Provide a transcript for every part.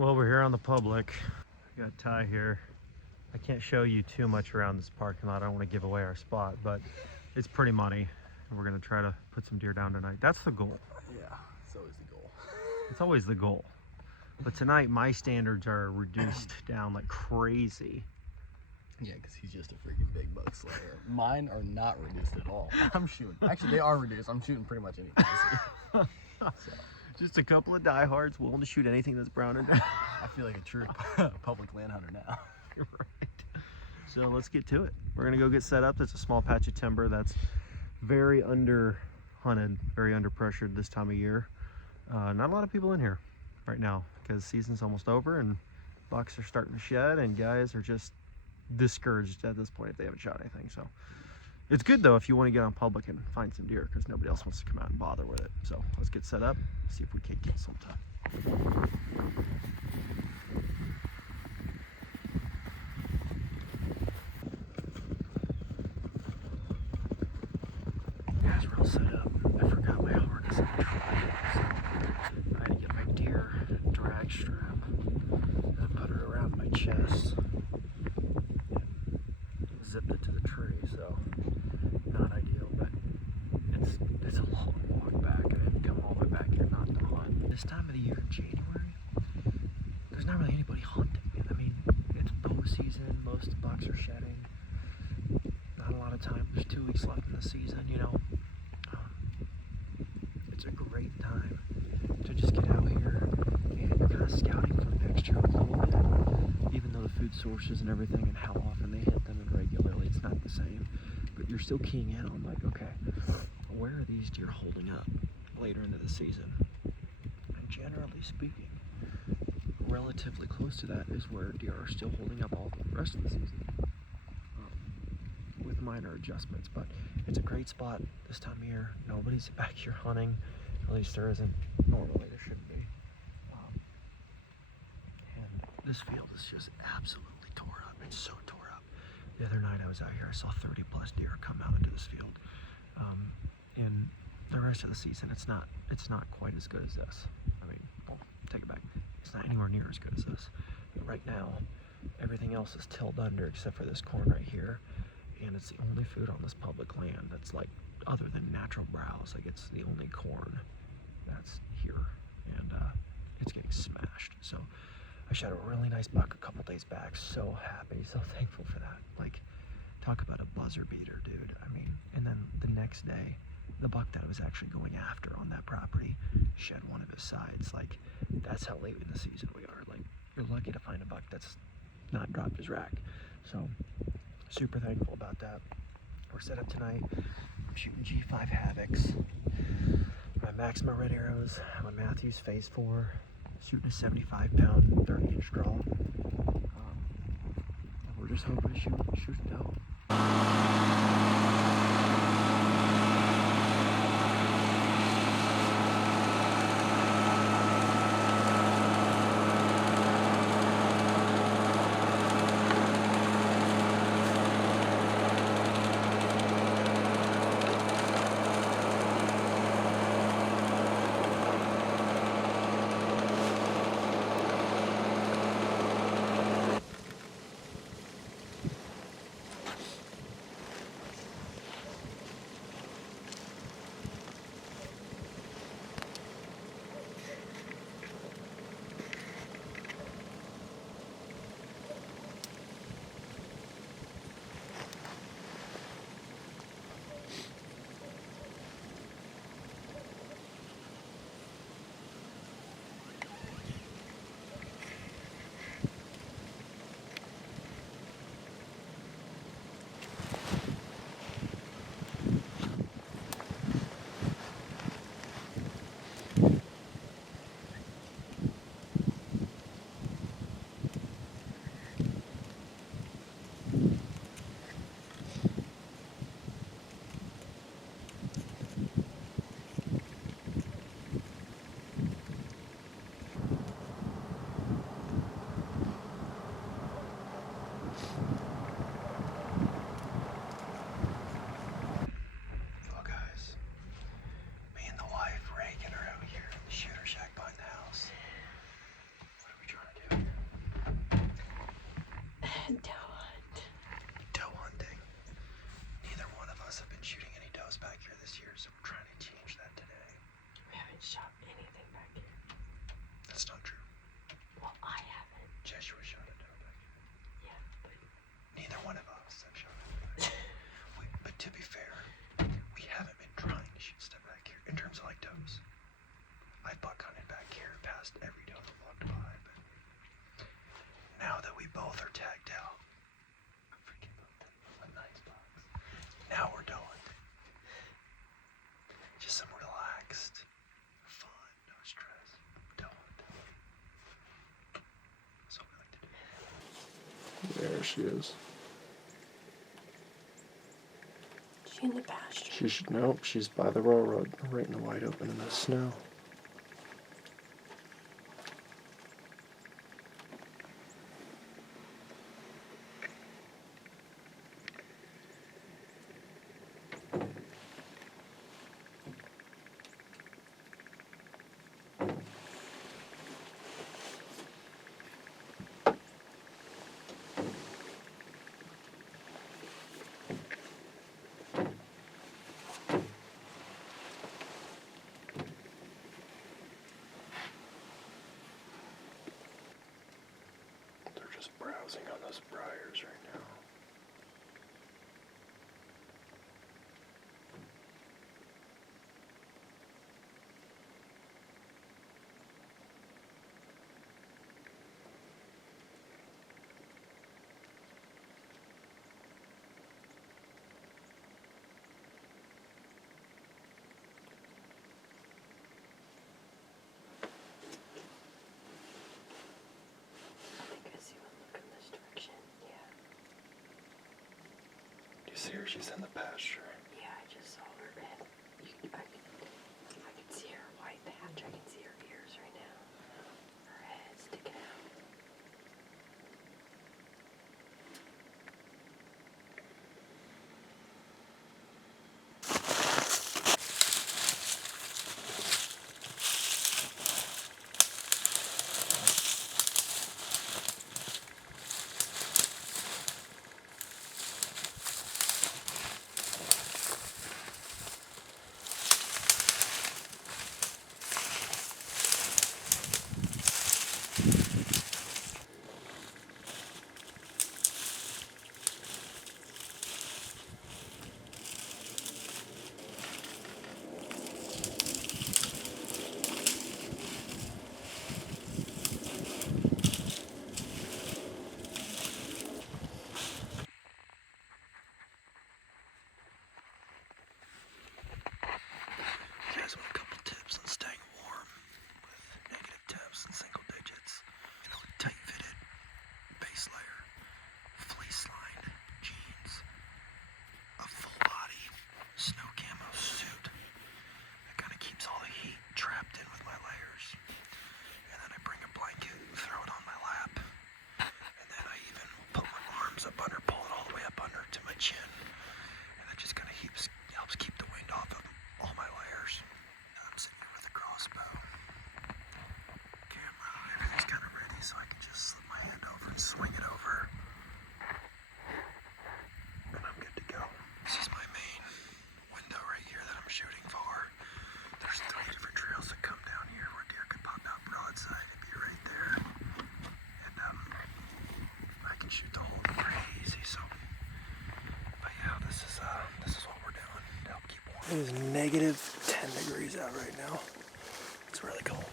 Well, we're here on the public. We got Ty here. I can't show you too much around this parking lot. I don't want to give away our spot, but it's pretty money. We're gonna try to put some deer down tonight. That's the goal. Yeah, it's always the goal. It's always the goal. But tonight, my standards are reduced down like crazy. Yeah, because he's just a freaking big buck slayer. Mine are not reduced at all. I'm shooting. Actually, they are reduced. I'm shooting pretty much anything I see. So. Just a couple of diehards willing to shoot anything that's brown and I feel like a true public land hunter now. You're right. So let's get to it. We're gonna go get set up. There's a small patch of timber that's very under hunted, very under pressured this time of year. Not a lot of people in here right now because season's almost over and bucks are starting to shed and guys are just discouraged at this point if they haven't shot anything. So it's good though if you want to get on public and find some deer because nobody else wants to come out and bother with it. So let's get set up, see if we can't kill sometime. Guys, we're all set up. I forgot my harness in the truck, so I had to get my deer drag strap and put it around my chest and zipped it to the tree. So not ideal, but it's a long walk back. I had to come all the way back here not to hunt. This time of the year in January, there's not really anybody hunting. I mean, it's bow season, most bucks are shedding. Not a lot of time. There's 2 weeks left in the season, you know. It's a great time to just get out here and you're kind of scouting for next year a little bit. Even though the food sources and everything and how often they hit them and regularly, it's not the same. But you're still keying in on like, okay, where are these deer holding up later into the season? And generally speaking, relatively close to that is where deer are still holding up all the rest of the season. With minor adjustments, but it's a great spot this time of year. Nobody's back here hunting, at least there isn't normally, there shouldn't be. And this field is just absolutely tore up. It's so tore up. The other night I was out here, I saw 30 plus deer come out into this field. And the rest of the season, it's not quite as good as this. I mean, well, take it back. It's not anywhere near as good as this. But right now, everything else is tilled under except for this corn right here. And it's the only food on this public land that's like, other than natural browse, like it's the only corn that's here. And it's getting smashed. So I shot a really nice buck a couple days back. So happy, so thankful for that. Like, talk about a buzzer beater, dude. I mean, and then the next day, the buck that I was actually going after on that property shed one of his sides. Like, that's how late in the season we are. Like, you're lucky to find a buck that's not dropped his rack. So super thankful about that. We're set up tonight. I'm shooting G5 Havocs. My Maxima red arrows, my Matthews Phase 4, shooting a 75-pound, 30-inch draw. And we're just hoping to shoot it out. Doe hunting. Neither one of us have been shooting any does back here this year, so we're trying to change that today. We haven't shot anything back here. That's not true. Well, I haven't. Joshua shot a doe back here. Yeah, but Neither one of us have shot it back here. But to be fair, we haven't been trying to shoot stuff back here in terms of like does. I buck hunted back here past every doe that walked by, but now that we both are tagged out, I freaking love that. A nice box. Now we're doe hunting. Just some relaxed, fun, no stress doe hunting. That's what we like to do. There she is. she in the pasture. She should know. She's by the railroad, right in the wide open in the snow. They're just browsing on those briars right now. I think I see one look in this direction. Yeah. Do you see her? She's in the pasture. Yeah, I just saw her head. I can see her white patch. I can see her ears right now. Her head sticking out. You guys want a couple tips on staying warm with negative temps and single digits? Tight fitted base layer, fleece lined jeans, a full body snow camo suit that kind of keeps all the heat trapped in with my layers. And then I bring a blanket, throw it on my lap, and then I even put my arms up under, pull it all the way up under to my chin. And that just kind of helps keep the wind off of all my layers. I'm sitting here with a crossbow. Camera, everything's kind of ready, so I can just slip my hand over and swing it over. And I'm good to go. This is my main window right here that I'm shooting for. There's 3 different trails that come down here where deer could pop out broadside. It'd be right there. And I can shoot the whole pretty easy, so. But yeah, this is what we're doing to help keep warm. It is negative 10 degrees out right now. It's really cold.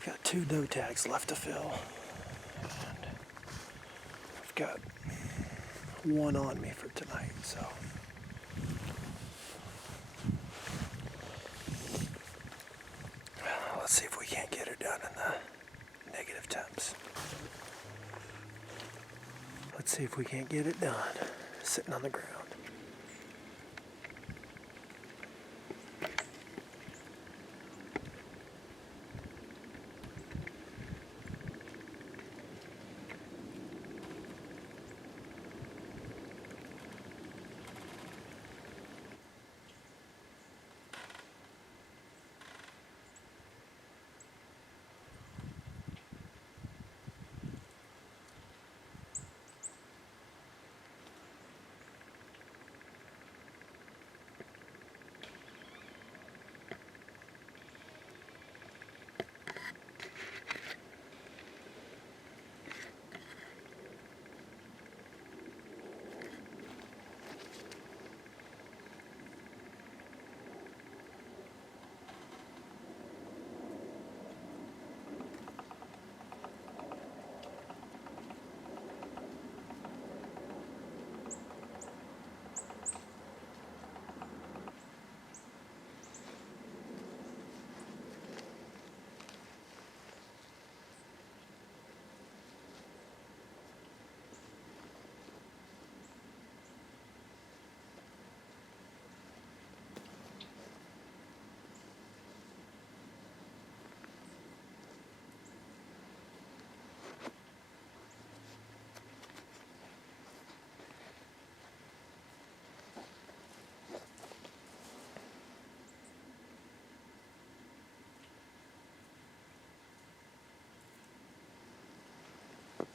I've got 2 doe tags left to fill. And I've got 1 on me for tonight, so. Let's see if we can't get her done in the negative temps. Let's see if we can't get it done sitting on the ground. Well,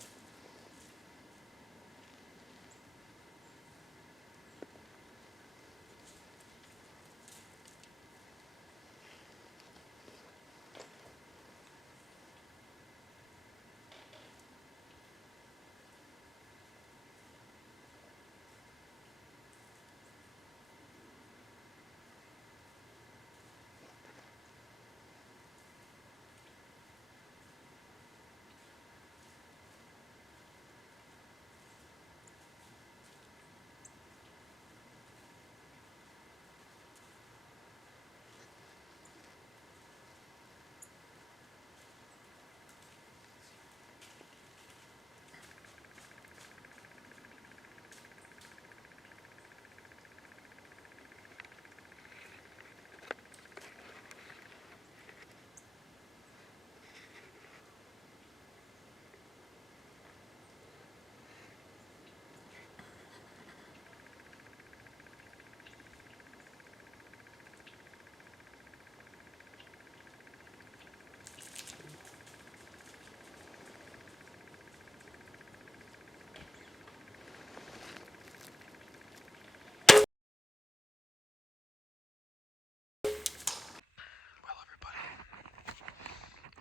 everybody,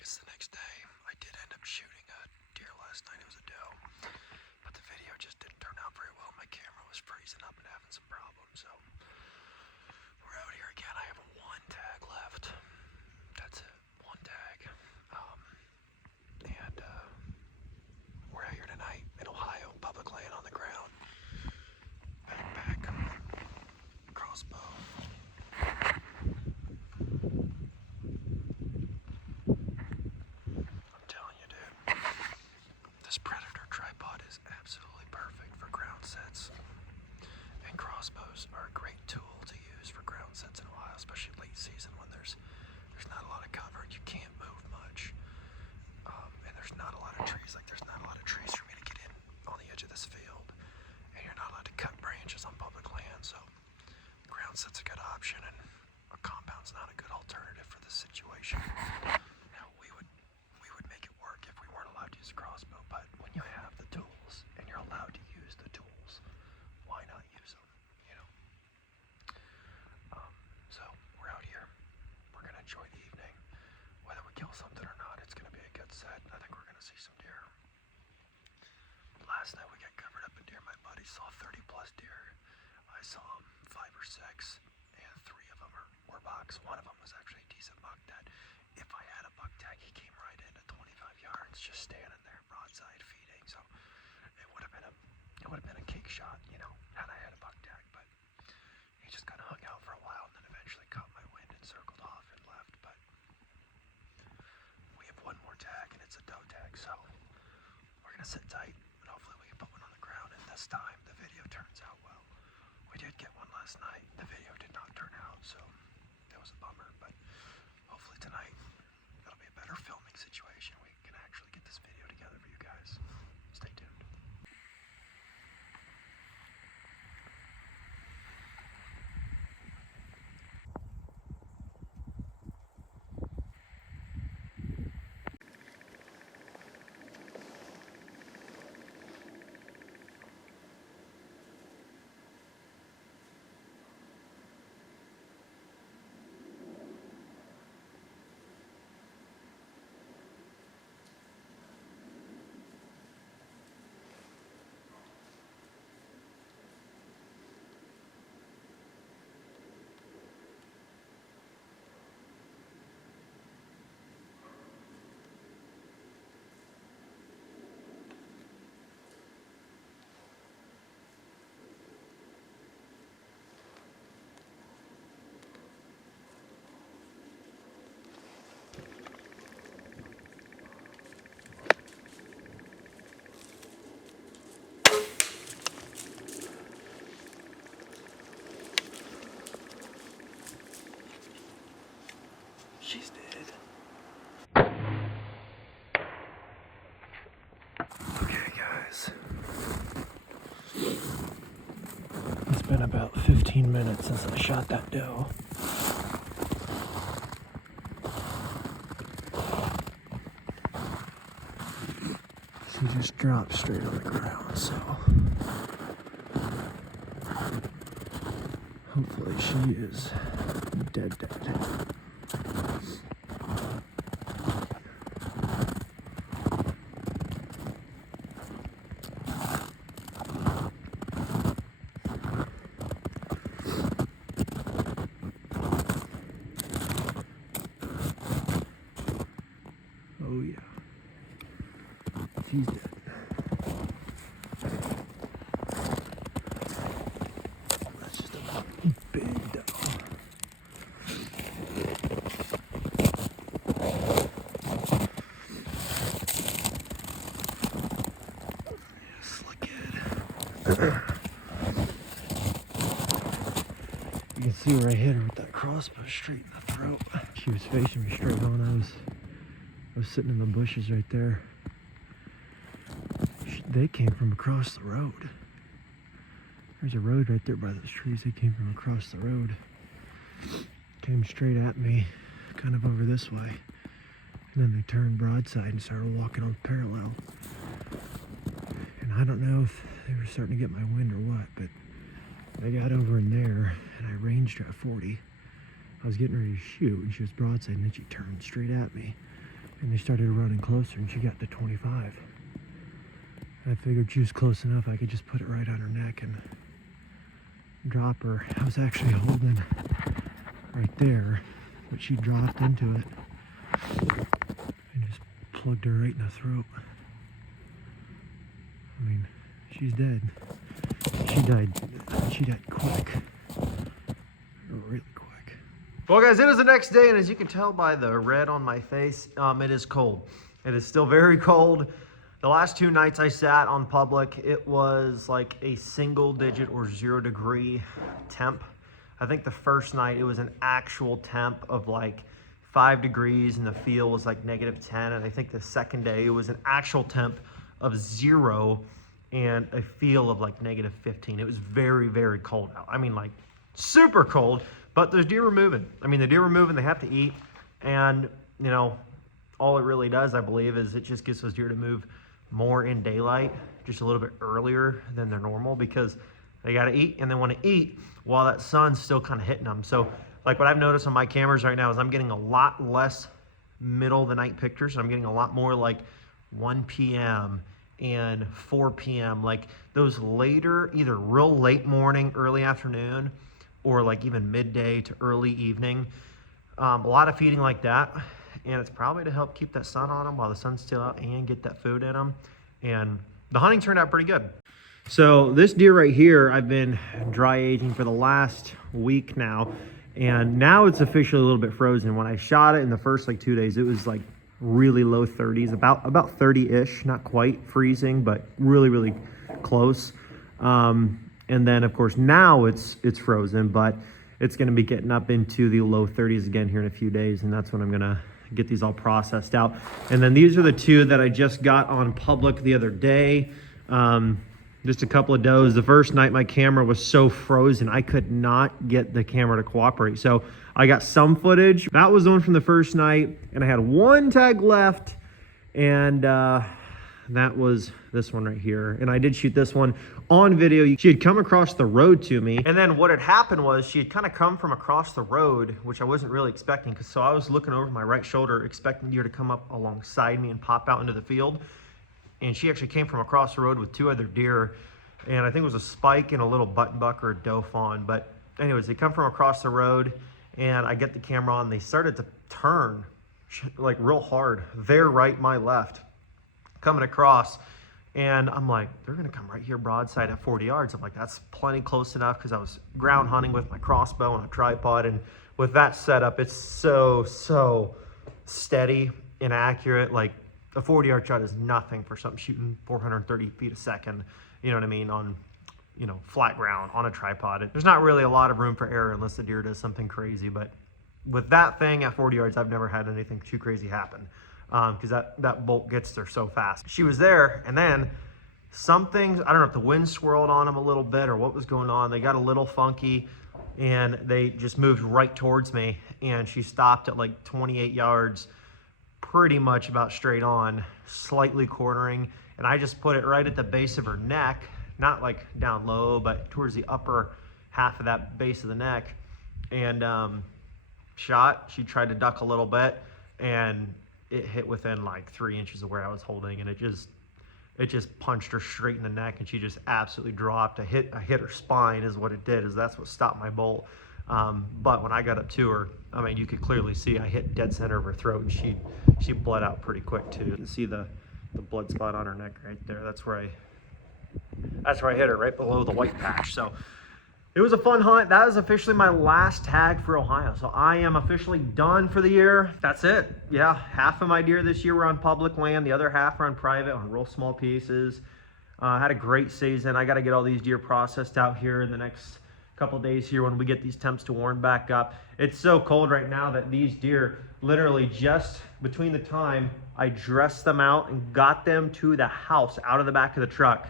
it's the next day. I did end up shooting a deer last night. It was a doe, but the video just didn't turn out very well. My camera was freezing up and having some problems, so we're out here again. I have one tag left. That's it, one tag. And we're out here tonight in Ohio, public land on the ground. Backpack, crossbow. I'm telling you, dude, this Predator tripod is absolutely perfect for ground sets. And crossbows are a great tool to use for ground sets in Ohio, especially late season when there's not a lot of cover and you can't move much. And there's not a lot of trees. Like, there's not a lot of trees for me to get in on the edge of this field. And you're not allowed to cut branches on public land, so ground set's a good option, and a compound's not a good alternative for this situation. Now, we would make it work if we weren't allowed to use a crossbow, but when you have the tools and you're allowed to use the tools, why not use them, you know? So we're out here. We're gonna enjoy the evening. Whether we kill something or not, it's gonna be a good set. I think we're gonna see some deer. Last night we got covered up in deer. My buddy saw 30 plus deer. I saw 5 or 6, and 3 of them were bucks. One of them was actually a decent buck that, if I had a buck tag, he came right in at 25 yards, just standing there, broadside feeding. So it would have been a cake shot, you know, had I had a buck tag. But he just kind of hung out for a while, and then eventually caught my wind and circled off and left. But we have one more tag, and it's a doe tag, so we're gonna sit tight, and hopefully we can put one on the ground. And this time the video turns out well. We did get one last night. The video did not turn out, so that was a bummer. But hopefully tonight it'll be a better filming situation. We can actually get this video together for you guys. Stay tuned. She's dead. Okay, guys. It's been about 15 minutes since I shot that doe. She She just dropped straight on the ground, so hopefully she is dead. Oh yeah, she's dead. That's just a big doe. Yes, look at. You can see where I hit her with that crossbow straight in the throat. She was facing me straight on. I was sitting in the bushes right there. They came from across the road. There's a road right there by those trees. They came from across the road. Came straight at me, kind of over this way. And then they turned broadside and started walking on parallel. And I don't know if they were starting to get my wind or what, but I got over in there and I ranged her at 40. I was getting ready to shoot and she was broadside and then she turned straight at me. And they started running closer and she got to 25. I figured she was close enough I could just put it right on her neck and drop her. I was actually holding right there, but she dropped into it and just plugged her right in the throat. I mean, she's dead. She died quick. Really quick. Well guys, it is the next day and as you can tell by the red on my face, it is cold. It is still very cold. The last 2 nights I sat on public, it was like a single digit or 0 degree temp. I think the first night it was an actual temp of like 5 degrees and the feel was like -10. And I think the second day it was an actual temp of 0 and a feel of like -15. It was very, very cold out. I mean, like super cold, but those deer were moving. I mean, the deer were moving, they have to eat. And you know, all it really does, I believe, is it just gets those deer to move more in daylight, just a little bit earlier than they're normal because they got to eat and they want to eat while that sun's still kind of hitting them. So like what I've noticed on my cameras right now is I'm getting a lot less middle of the night pictures. I'm getting a lot more like 1 p.m. and 4 p.m. like those later, either real late morning, early afternoon, or like even midday to early evening. A lot of feeding like that. And it's probably to help keep that sun on them while the sun's still out and get that food in them. And the hunting turned out pretty good. So this deer right here, I've been dry aging for the last week now. And now it's officially a little bit frozen. When I shot it in the first like 2 days, it was like really low 30s, about 30-ish, not quite freezing, but really, really close. And then of course now it's frozen, but it's gonna be getting up into the low 30s again here in a few days. And that's when I'm gonna get these all processed out. And then these are the 2 that I just got on public the other day. Just a couple of does. The first night my camera was so frozen I could not get the camera to cooperate. So I got some footage. That was the one from the first night, and I had 1 tag left, and that was this one right here. And I did shoot this one on video. She had come across the road to me, and then what had happened was she had kind of come from across the road, which I wasn't really expecting, because so I was looking over my right shoulder expecting deer to come up alongside me and pop out into the field. And she actually came from across the road with 2 other deer, and I think it was a spike and a little button buck or a doe fawn. But anyways, they come from across the road, and I get the camera on. They started to turn like real hard. Their right, my left, coming across. And I'm like, they're gonna come right here broadside at 40 yards. I'm like, that's plenty close enough, because I was ground hunting with my crossbow on a tripod. And with that setup, it's so steady and accurate. Like, a 40-yard shot is nothing for something shooting 430 feet a second, you know what I mean, on, you know, flat ground on a tripod. There's not really a lot of room for error unless the deer does something crazy. But with that thing at 40 yards, I've never had anything too crazy happen, because that bolt gets there so fast. She was there, and then something, I don't know if the wind swirled on them a little bit or what was going on. They got a little funky, and they just moved right towards me, and she stopped at like 28 yards, pretty much about straight on, slightly quartering, and I just put it right at the base of her neck, not like down low, but towards the upper half of that base of the neck, and shot. She tried to duck a little bit, and it hit within like 3 inches of where I was holding, and it just punched her straight in the neck, and she just absolutely dropped. I hit her spine is what it did, is that's what stopped my bolt. But when I got up to her, I mean, you could clearly see I hit dead center of her throat, and she bled out pretty quick too. You can see the blood spot on her neck right there. That's where I hit her, right below the white patch. So it was a fun hunt. That is officially my last tag for Ohio. So I am officially done for the year. That's it. Yeah, half of my deer this year were on public land. The other half are on private, on real small pieces. Had a great season. I got to get all these deer processed out here in the next couple days here when we get these temps to warm back up. It's so cold right now that these deer, literally just between the time I dressed them out and got them to the house out of the back of the truck,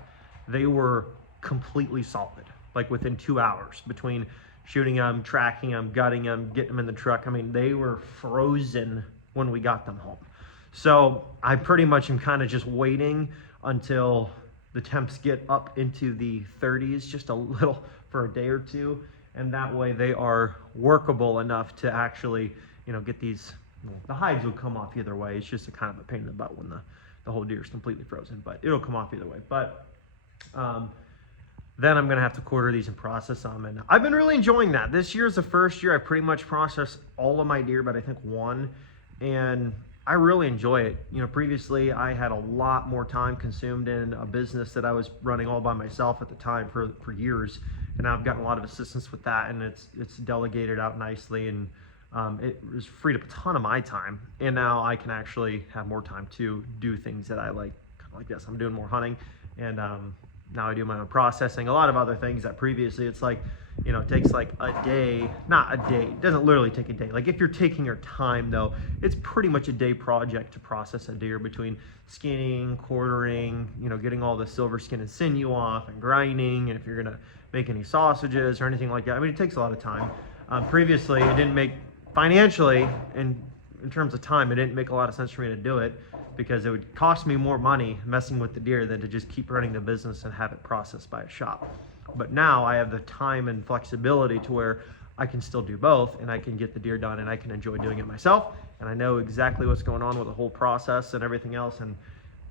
they were completely solid. Like within 2 hours between shooting them, tracking them, gutting them, getting them in the truck. I mean, they were frozen when we got them home. So I pretty much am kind of just waiting until the temps get up into the 30s, just a little for a day or two. And that way they are workable enough to actually, you know, get these, the hides will come off either way. It's just a kind of a pain in the butt when the whole deer is completely frozen, but it'll come off either way. But, then I'm going to have to quarter these and process them. And I've been really enjoying that. This year is the first year I pretty much processed all of my deer, but I think one. And I really enjoy it. You know, previously I had a lot more time consumed in a business that I was running all by myself at the time for years. And now I've gotten a lot of assistance with that, and it's delegated out nicely, and it has freed up a ton of my time. And now I can actually have more time to do things that I like, kind of like this. I'm doing more hunting, and now I do my own processing, a lot of other things that previously it's like, you know, it takes like a day, not a day, it doesn't literally take a day. Like if you're taking your time though, it's pretty much a day project to process a deer between skinning, quartering, you know, getting all the silver skin and sinew off and grinding. And if you're gonna make any sausages or anything like that, I mean, it takes a lot of time. Previously, it didn't make, financially, in terms of time, it didn't make a lot of sense for me to do it, because it would cost me more money messing with the deer than to just keep running the business and have it processed by a shop. But now I have the time and flexibility to where I can still do both, and I can get the deer done, and I can enjoy doing it myself, and I know exactly what's going on with the whole process and everything else, and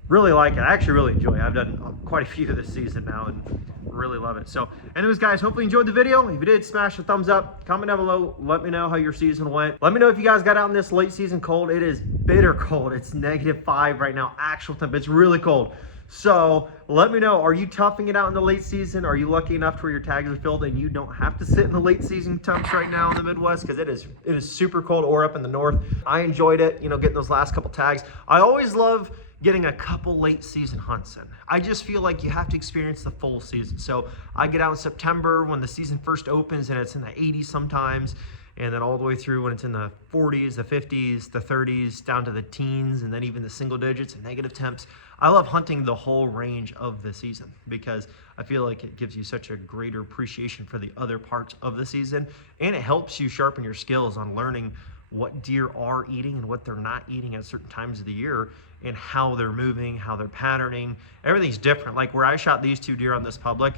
really like it. I actually really enjoy it. I've done quite a few this season now and really love it. So anyways, guys, hopefully you enjoyed the video. If you did, smash the thumbs up, comment down below, let me know how your season went. Let me know if you guys got out in this late season cold. It is bitter cold. It's -5 right now, actual temp. It's really cold. So let me know, are you toughing it out in the late season? Are you lucky enough to where your tags are filled and you don't have to sit in the late season temps right now in the Midwest? Because it is super cold, or up in the north. I enjoyed it, you know, getting those last couple tags. I always love getting a couple late season hunts in. I just feel like you have to experience the full season. So I get out in September when the season first opens, and it's in the 80s sometimes, and then all the way through when it's in the 40s, the 50s, the 30s, down to the teens, and then even the single digits and negative temps. I love hunting the whole range of the season because I feel like it gives you such a greater appreciation for the other parts of the season, and it helps you sharpen your skills on learning what deer are eating and what they're not eating at certain times of the year, and how they're moving, how they're patterning. Everything's different. Like where I shot these 2 deer on this public,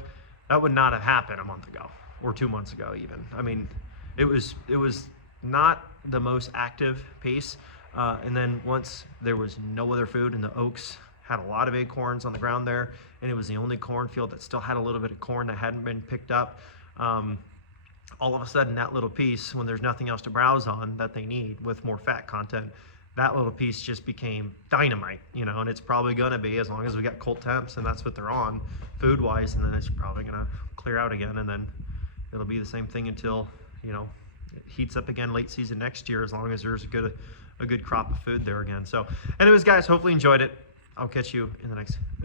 that would not have happened a month ago or 2 months ago even. I mean, it was not the most active pace. And then once there was no other food, and the oaks had a lot of acorns on the ground there, and it was the only cornfield that still had a little bit of corn that hadn't been picked up. All of a sudden, that little piece, when there's nothing else to browse on that they need with more fat content, that little piece just became dynamite, you know, and it's probably gonna be, as long as we got cold temps and that's what they're on food-wise, and then it's probably gonna clear out again, and then it'll be the same thing until, you know, it heats up again late season next year, as long as there's a good crop of food there again. So anyways, guys, hopefully you enjoyed it. I'll catch you in the next video.